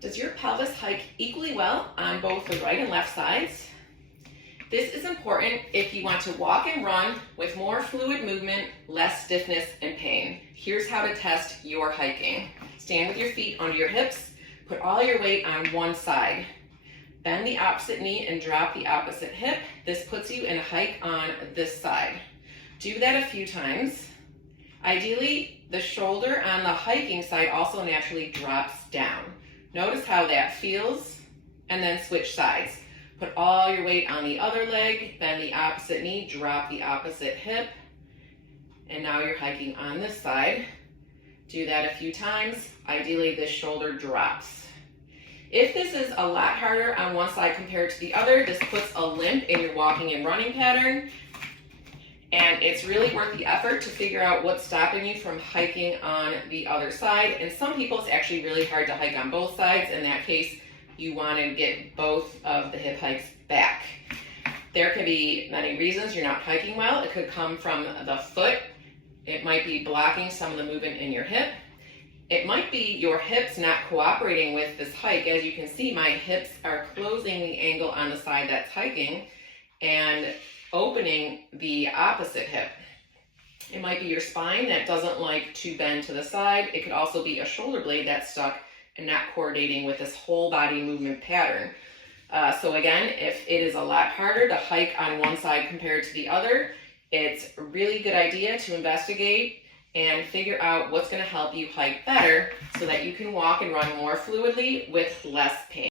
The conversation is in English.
Does your pelvis hike equally well on both the right and left sides? This is important if you want to walk and run with more fluid movement, less stiffness and pain. Here's how to test your hiking. Stand with your feet under your hips, put all your weight on one side. Bend the opposite knee and drop the opposite hip. This puts you in a hike on this side. Do that a few times. Ideally, the shoulder on the hiking side also naturally drops down. Notice how that feels, and then switch sides. Put all your weight on the other leg, bend the opposite knee, drop the opposite hip, and now you're hiking on this side. Do that a few times. Ideally, this shoulder drops. If this is a lot harder on one side compared to the other, this puts a limp in your walking and running pattern, and it's really worth the effort to figure out what's stopping you from hiking on the other side. And some people, it's actually really hard to hike on both sides. In that case, you want to get both of the hip hikes back. There could be many reasons you're not hiking well. It could come from the foot. It might be blocking some of the movement in your hip. It might be your hips not cooperating with this hike. As you can see, my hips are closing the angle on the side that's hiking and opening the opposite hip. It might be your spine that doesn't like to bend to the side. It could also be a shoulder blade that's stuck and not coordinating with this whole body movement pattern. So again, if it is a lot harder to hike on one side compared to the other, it's a really good idea to investigate and figure out what's going to help you hike better so that you can walk and run more fluidly with less pain.